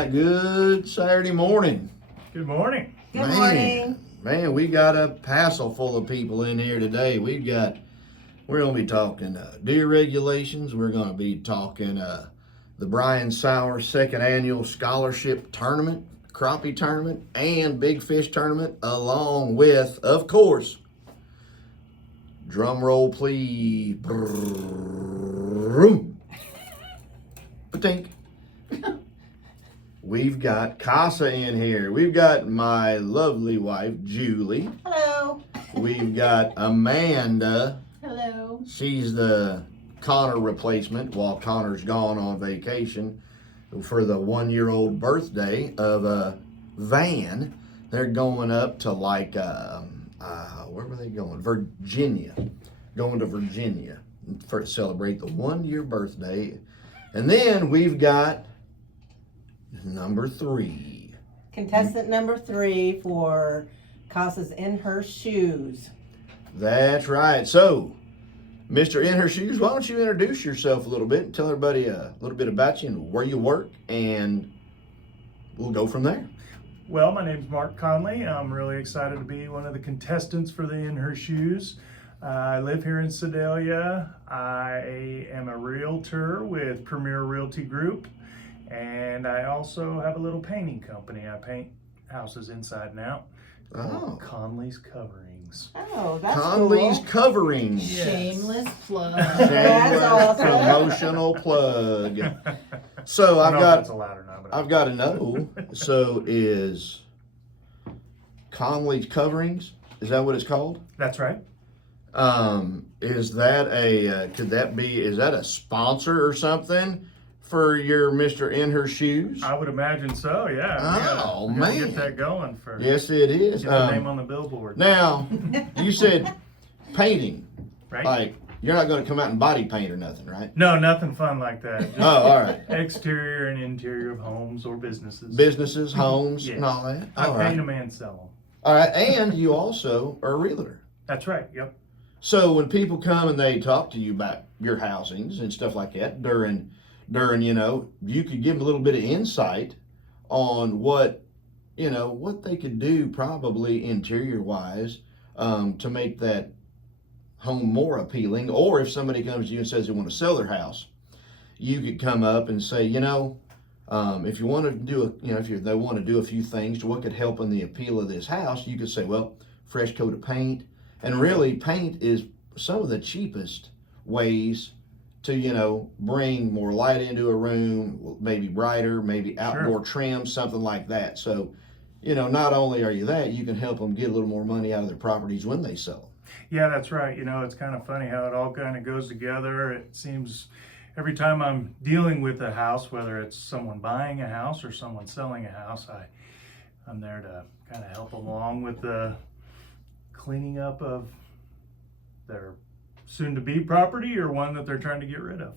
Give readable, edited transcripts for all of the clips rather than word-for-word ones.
right, good Saturday morning. Good morning. Good morning. Man, we got a passel full of people in here today. We're going to be talking deer regulations. We're going to be talking the Brian Sauer second annual scholarship tournament, crappie tournament, and big fish tournament, along with, of course, drum roll please. Patink. We've got CASA in here. We've got my lovely wife, Julie. Hello. We've got Amanda. Hello. She's the Connor replacement while Connor's gone on vacation for the 1-year-old birthday of Van. They're going up to where were they going? Virginia. Going to Virginia to celebrate the 1-year birthday. And then we've got number 3. Contestant number 3 for CASA's In Her Shoes. That's right. So, Mr. In Her Shoes, why don't you introduce yourself a little bit and tell everybody a little bit about you and where you work, and we'll go from there. Well, my name's Mark Conley. I'm really excited to be one of the contestants for the In Her Shoes. I live here in Sedalia. I am a realtor with Premier Realty Group, and I also have a little painting company. I paint houses inside and out. Oh. Conley's Coverings. Oh, that's Conley's cool. Coverings. Yes. Shameless plug. Shameless awesome. promotional plug. So I don't know if that's allowed or not, but I've got to know. So is Conley's Coverings? Is that what it's called? That's right. Is that is that a sponsor or something for your Mr. In Her Shoes? I would imagine so, yeah. Oh, We gotta man. Get that going for Yes, it is. get the name on the billboard. Now, you said painting. Right? Like, you're not going to come out and body paint or nothing, right? No, nothing fun like that. Just Oh, all right. exterior and interior of homes or businesses. Businesses, homes, Yes. and all that. I All paint right. them and sell them. All right. And you also are a realtor. That's right. Yep. So when people come and they talk to you about your housings and stuff like that during you could give them a little bit of insight on what they could do probably interior wise to make that home more appealing. Or if somebody comes to you and says they want to sell their house, you could come up and say, if you want to do if they want to do a few things to what could help in the appeal of this house, you could say, well, fresh coat of paint. And really, paint is some of the cheapest ways to, bring more light into a room, maybe brighter, maybe outdoor trim, something like that. So, not only are you that, you can help them get a little more money out of their properties when they sell them. Yeah, that's right. It's kind of funny how it all kind of goes together. It seems every time I'm dealing with a house, whether it's someone buying a house or someone selling a house, I'm there to kind of help along with the cleaning up of their soon-to-be property or one that they're trying to get rid of.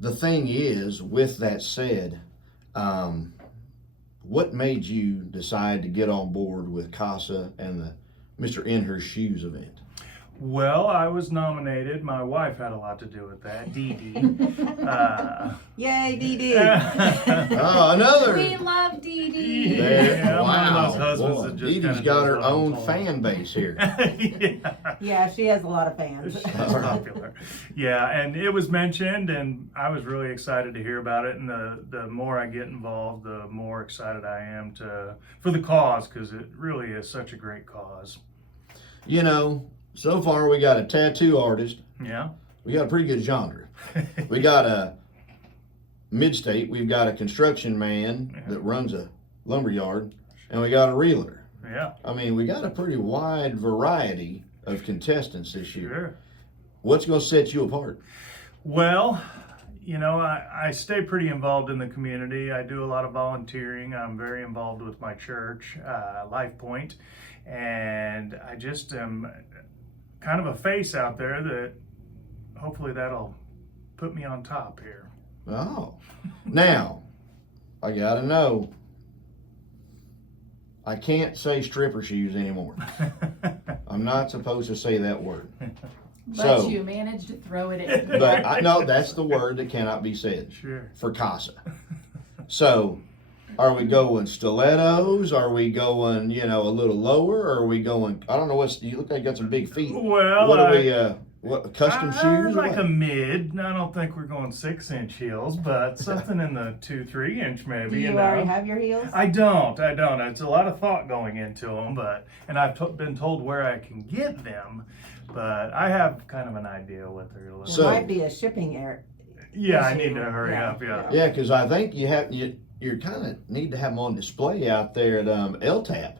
The thing is, with that said, what made you decide to get on board with CASA and the Mr. In Her Shoes event? Well, I was nominated. My wife had a lot to do with that, Dee Dee. Yay, Dee Dee. Oh, another. We love Dee Dee. Yeah, I'm one of Wow. those husbands Boy, that just Dee Dee's kinda got does her what I'm own told. fan base here. Yeah. Yeah, she has a lot of fans. She's popular. Yeah, and it was mentioned, and I was really excited to hear about it. And the more I get involved, the more excited I am for the cause, because it really is such a great cause. So far we got a tattoo artist. Yeah. We got a pretty good genre. We got a mid-state. We've got a construction man that runs a lumber yard, and we got a realtor. Yeah. I mean, we got a pretty wide variety of contestants this year. Sure. What's going to set you apart? Well, I stay pretty involved in the community. I do a lot of volunteering. I'm very involved with my church, Life Point, and I just am kind of a face out there that hopefully that'll put me on top here. Oh, now I got to know. I can't say stripper shoes anymore. I'm not supposed to say that word. But So, you managed to throw it in. but I know that's the word that cannot be said Sure. for CASA. So, are we going stilettos? Are we going, you know, a little lower? Or are we going, I don't know you look like you got some big feet. Well, What are we, what, custom shoes? or like what? a mid. I don't think we're going 6-inch heels, but something in the 2-3 inch maybe. Do you know. already have your heels? I don't. It's a lot of thought going into them, and I've been told where I can get them, but I have kind of an idea what they're looking. So- It might be a shipping error. Yeah, I issue. need to hurry Yeah. up. Yeah. Yeah, because I think you kind of need to have them on display out there at LTAP,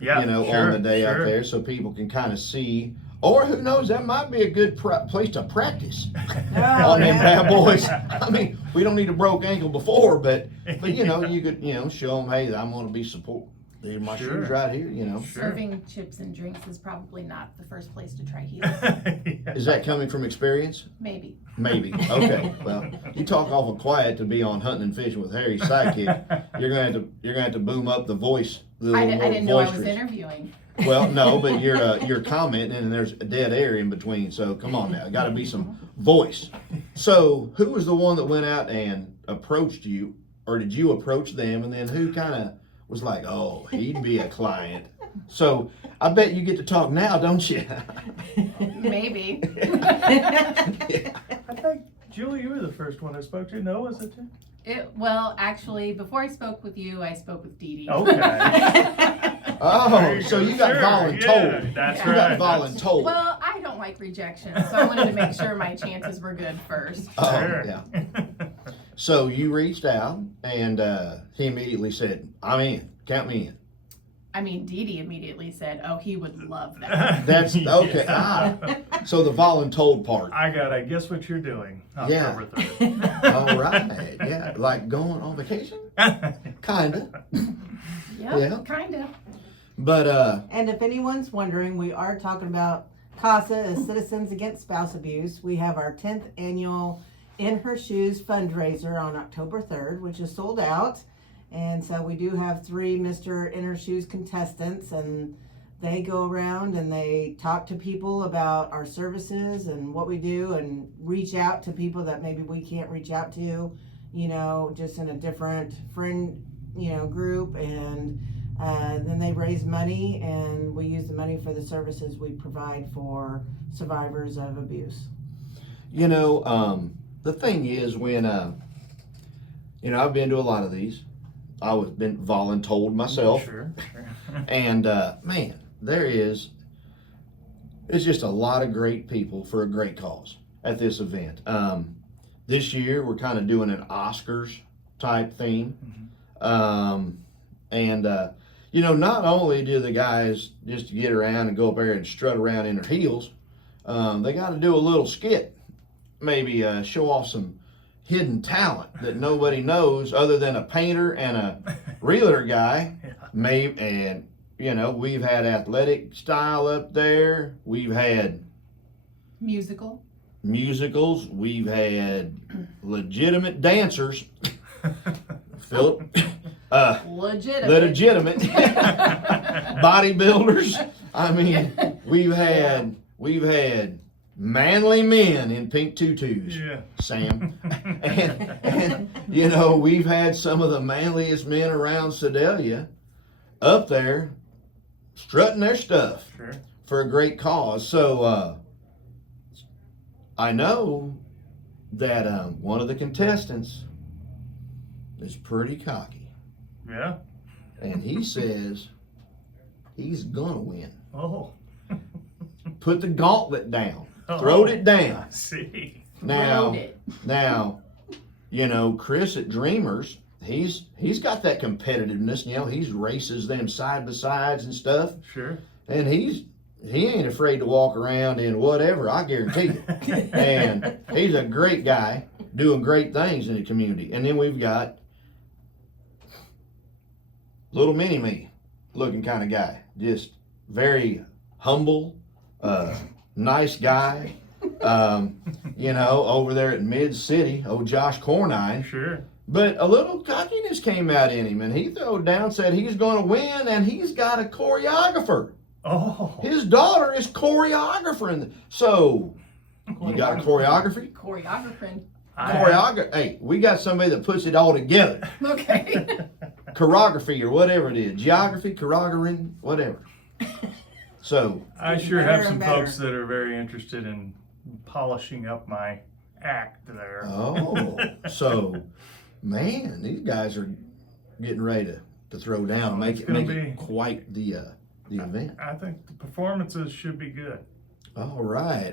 Yeah. you know, sure, on the day out sure. there so people can kind of see. Or who knows, that might be a good place to practice Oh, on them yeah. bad boys. I mean, we don't need a broke ankle before, but you know, you could, you know, show them, hey, I'm going to be support. These are my Sure. shoes right here, you know. Sure. Serving chips and drinks is probably not the first place to try heels. Yeah. Is that coming from experience? Maybe. Maybe. Okay. Well, you talk awful quiet to be on Hunting Fishin with Harry's sidekick. You're gonna have to boom up the voice. I didn't know I was boisterous. interviewing. Well, no, but you're commenting and there's a dead air in between. So come on now, got to be some voice. So who was the one that went out and approached you, or did you approach them? And then who kind of was like, oh, he'd be a client? So I bet you get to talk now, don't you? Maybe. I think Julie, you were the first one I spoke to. No, was it you? Well, actually, before I spoke with you, I spoke with Dee Dee. Okay. Oh, There so go. you got Sure, voluntold. yeah, that's You right. got voluntold. Well, I don't like rejection, so I wanted to make sure my chances were good first. Oh, Sure. yeah. So you reached out, and he immediately said, I'm in. Count me in. I mean, Dee Dee immediately said, "Oh, he would love that." That's okay. Yeah. So the voluntold part. I guess what you're doing. Yeah. October 3rd. All right. Yeah. Like going on vacation? Kinda. Yep, Yeah. kinda. But And if anyone's wondering, we are talking about CASA as Citizens Against Spouse Abuse. We have our 10th annual In Her Shoes fundraiser on October 3rd, which is sold out. And so we do have 3 Mr. In Her Shoes contestants, and they go around and they talk to people about our services and what we do, and reach out to people that maybe we can't reach out to, you know, just in a different friend, you know, group. And then they raise money, and we use the money for the services we provide for survivors of abuse. you know, the thing is when you know, I've been to a lot of these. I was been voluntold myself. Sure. And man, it's just a lot of great people for a great cause at this event. This year we're kind of doing an Oscars type theme. And you know, not only do the guys just get around and go up there and strut around in their heels, they got to do a little skit, maybe show off some hidden talent that nobody knows other than a painter and a realtor guy. Yeah. Maybe, and you know, we've had athletic style up there. We've had Musical. musicals. We've had legitimate dancers. Philip, Legitimate. the legitimate bodybuilders. I mean, we've had manly men in pink tutus. Yeah. Sam, and you know, we've had some of the manliest men around Sedalia up there strutting their stuff Sure. for a great cause. So I know that one of the contestants is pretty cocky, Yeah. and he says he's gonna win. Oh. Put the gauntlet down, throwed it down. I see. Now, Wrote it. you know, Chris at Dreamers, he's got that competitiveness. You know, he's races them side by sides and stuff, Sure. and he ain't afraid to walk around in whatever. I guarantee you. And he's a great guy doing great things in the community. And then we've got little mini me looking kind of guy, just very humble, nice guy. You know, over there at Mid City, old Josh Cornine. Sure. But a little cockiness came out in him, and he throwed down, said he's going to win, and he's got a choreographer. Oh. His daughter is choreographer. So You got a choreography? Choreographer. Hey, we got somebody that puts it all together. Okay. Choreography or whatever it is. Geography, choreographing, whatever. So I Getting sure better have and some better. folks that are very interested in polishing up my act there. Oh, so, man, these guys are getting ready to throw down and make It's it gonna make it be- quite the event. I think the performances should be good. All right.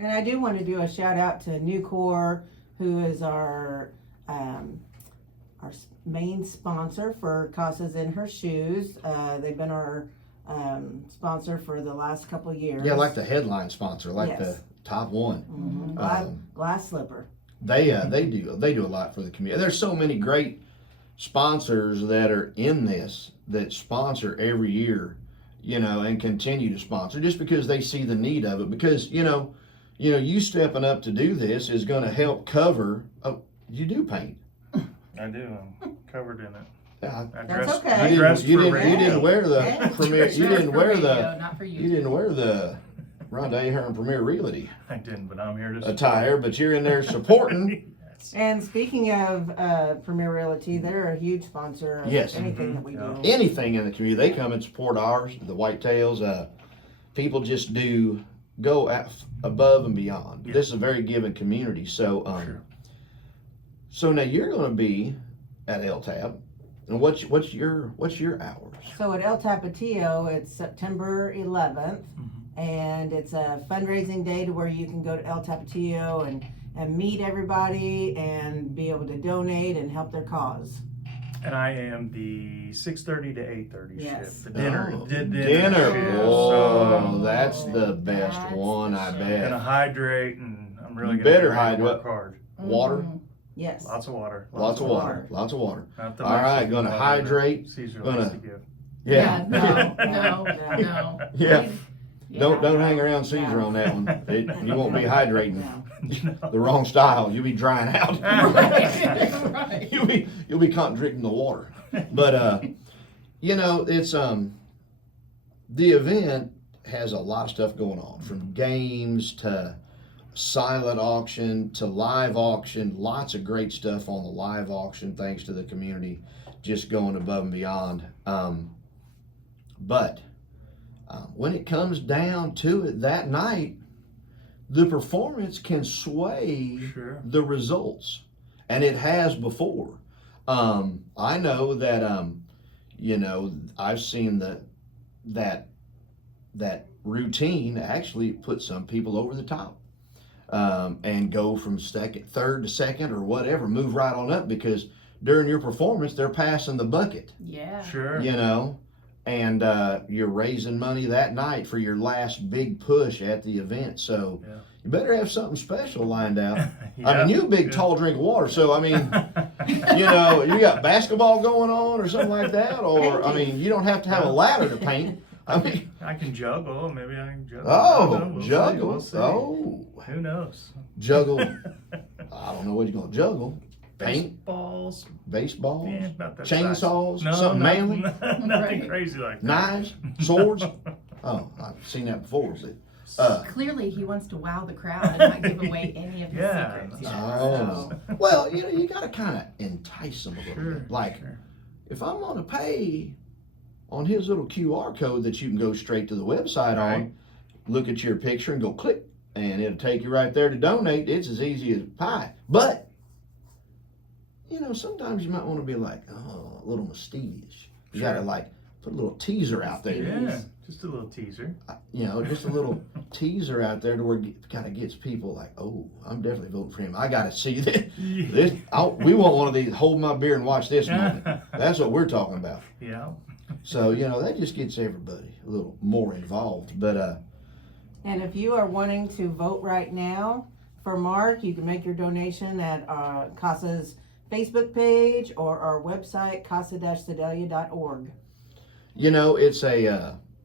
And I do want to do a shout out to Nucor, who is our main sponsor for CASA's In Her Shoes. They've been our sponsor for the last couple of years. Yeah, like the headline sponsor, like Yes. the top one. Glass slipper. They do a lot for the community. There's so many great sponsors that are in this that sponsor every year, and continue to sponsor just because they see the need of it. Because you stepping up to do this is going to help cover. You do paint. I do. I'm covered in it. Yeah, I That's dressed, okay. I you dressed didn't. for You didn't radio. wear the Hey. premiere. You Just didn't for wear radio, the. not for You you. didn't wear the Rhonda Ahern Premier Realty I didn't, but I'm here to attire, but you're in there supporting. Yes. And speaking of Premier Realty, they're a huge sponsor of Yes. anything that we Yeah. do. Anything in the community, they come and support ours. The Whitetails, people just do go above and beyond. Yeah. This is a very giving community. So, Sure. so now you're going to be at LTAB, and what's your hours? So at El Tapatio, it's September 11th, and it's a fundraising day to where you can go to El Tapatio and meet everybody and be able to donate and help their cause. And I am the 6:30 to 8:30 Yes. shift. The dinner. Oh, dinner dinner. shift. Oh, So that's the best That's one, the I shit. I'm bet. gonna hydrate, and I'm really You gonna better get ready to hydrate. work hard. Water, Mhm. Yes. Lots of water. lots of water, lots of water. Not the All right, Mexican gonna water that hydrate, Caesar gonna- likes to give. Yeah. No. Yeah. Yeah. Don't hang around Caesar on that one. You won't be hydrating. No. The wrong style. You'll be drying out. Right. Right. You'll be drinking the water. But it's the event has a lot of stuff going on, from games to silent auction to live auction. Lots of great stuff on the live auction, thanks to the community just going above and beyond. But when it comes down to it that night, the performance can sway Sure. the results, and it has before. I know that I've seen that routine actually put some people over the top, and go from third to second or whatever, move right on up, because during your performance they're passing the bucket, Yeah. Sure. and you're raising money that night for your last big push at the event. So Yeah. you better have something special lined out. I Yeah. mean, you a big Yeah. tall drink of water, so I mean, you got basketball going on or something like that, or I mean, you don't have to have a ladder to paint. I mean, I can juggle. Maybe I can juggle. I don't know. oh, We'll see, juggle, we'll see. oh, Who knows? juggle. I don't know what you're gonna juggle. Paint, Balls. baseballs, Yeah, not that chainsaws, size. No, something manly, nothing Right. crazy like that. knives, swords. Oh, I've seen that before. But, Clearly, he wants to wow the crowd and not give away any of his Yeah. secrets yet. oh, well, you gotta kind of entice them a little Sure. bit. Like, Sure. if I'm gonna pay on his little QR code that you can go straight to the website Right. on, look at your picture and go click, and it'll take you right there to donate. It's as easy as pie. But, sometimes you might want to be like, oh, a little mysterious. You Sure. gotta like put a little teaser out there. Yeah, just a little teaser. Just a little teaser out there to where it kind of gets people like, oh, I'm definitely voting for him. I gotta see this. We want one of these. Hold my beer and watch this moment. That's what we're talking about. Yeah. So that just gets everybody a little more involved. But And if you are wanting to vote right now for Mark, you can make your donation at CASA's Facebook page or our website, casa-sedalia.org.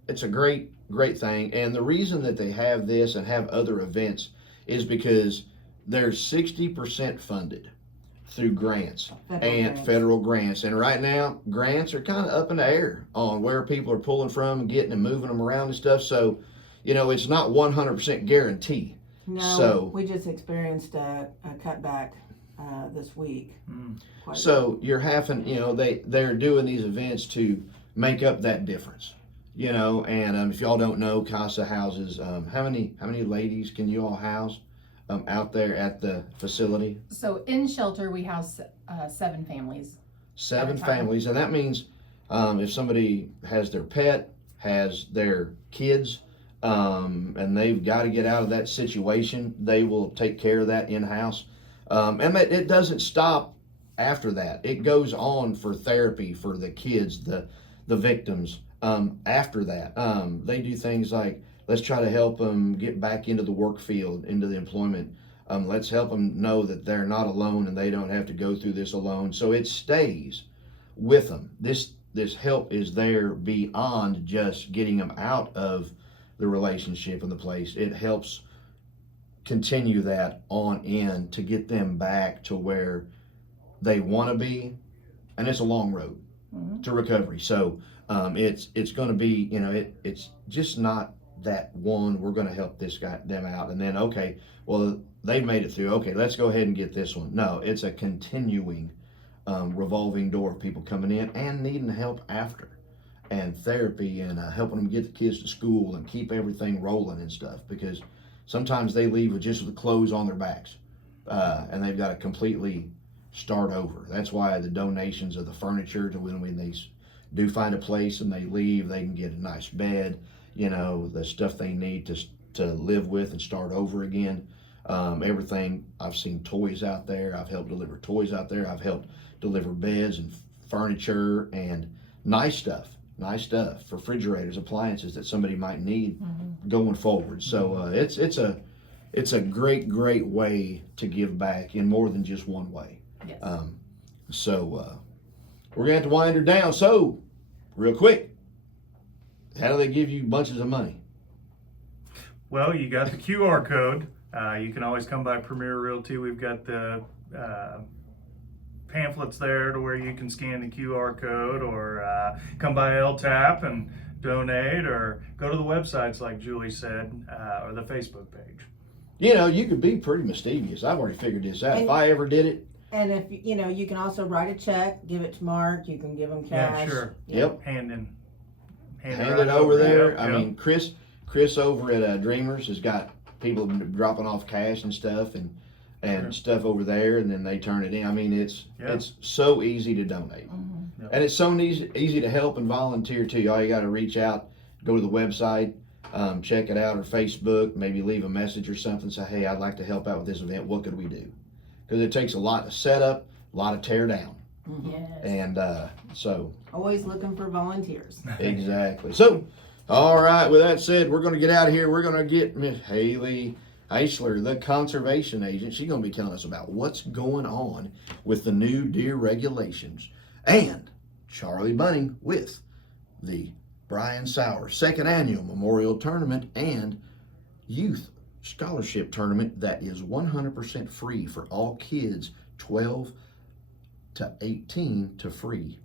it's a great thing, and the reason that they have this and have other events is because they're 60% funded through grants and federal grants. And right now, grants are kind of up in the air on where people are pulling from and getting and moving them around and stuff. So, it's not 100% guarantee. No, So- we just experienced a cutback this week. Mm. Quite a So you're having, they're doing these events to make up that difference, and if y'all don't know, CASA houses, how many ladies can you all house out there at the facility? So in shelter, we house 7 families. 7 At a time. families, and that means if somebody has their pet, has their kids, and they've got to get out of that situation, they will take care of that in-house. And it doesn't stop after that. It goes on for therapy for the kids, the victims. After that, they do things like, let's try to help them get back into the work field, into the employment. Let's help them know that they're not alone and they don't have to go through this alone. So it stays with them. This help is there beyond just getting them out of the relationship and the place. It helps continue that on in to get them back to where they want to be, and it's a long road to recovery. So it's going to be, it's just not that one, we're going to help them out, and then okay, well, they've made it through, okay, let's go ahead and get this one. No, it's a continuing revolving door of people coming in and needing help after, and therapy, and helping them get the kids to school and keep everything rolling and stuff, because sometimes they leave with just the clothes on their backs, and they've got to completely start over. That's why the donations of the furniture, to when they do find a place and they leave, they can get a nice bed, the stuff they need to live with and start over again. Everything. I've seen toys out there. I've helped deliver toys out there. I've helped deliver beds and furniture and nice stuff, refrigerators, appliances that somebody might need going forward. So it's a great way to give back in more than just one way. Yes. We're gonna have to wind her down. So real quick, how do they give you bunches of money? Well, you got the QR code. You can always come by Premier Realty. We've got the pamphlets there to where you can scan the QR code, or come by LTAP and donate, or go to the websites like Julie said, or the Facebook page. You could be pretty mischievous. I've already figured this out. If I ever did it, And if, you can also write a check, give it to Mark, you can give him cash. Yeah, sure. Yep. Hand hand right it over there. Yep, I yep. mean, Chris over at Dreamers has got people dropping off cash and stuff, and Sure. stuff over there, and then they turn it in. I mean, it's so easy to donate, Mhm. and it's so easy to help and volunteer too. All you got to reach out, go to the website, check it out, or Facebook, maybe leave a message or something. Say, hey, I'd like to help out with this event. What could we do? Because it takes a lot of setup, a lot of tear down, Yes. and so. Always looking for volunteers. Exactly. So, all right, with that said, we're going to get out of here. We're going to get Miss Haley Eisler, the conservation agent. She's going to be telling us about what's going on with the new deer regulations. And Charlie Bunning with the Brian Sauer second annual Memorial Tournament and Youth Scholarship Tournament that is 100% free for all kids 12 to 18 to free.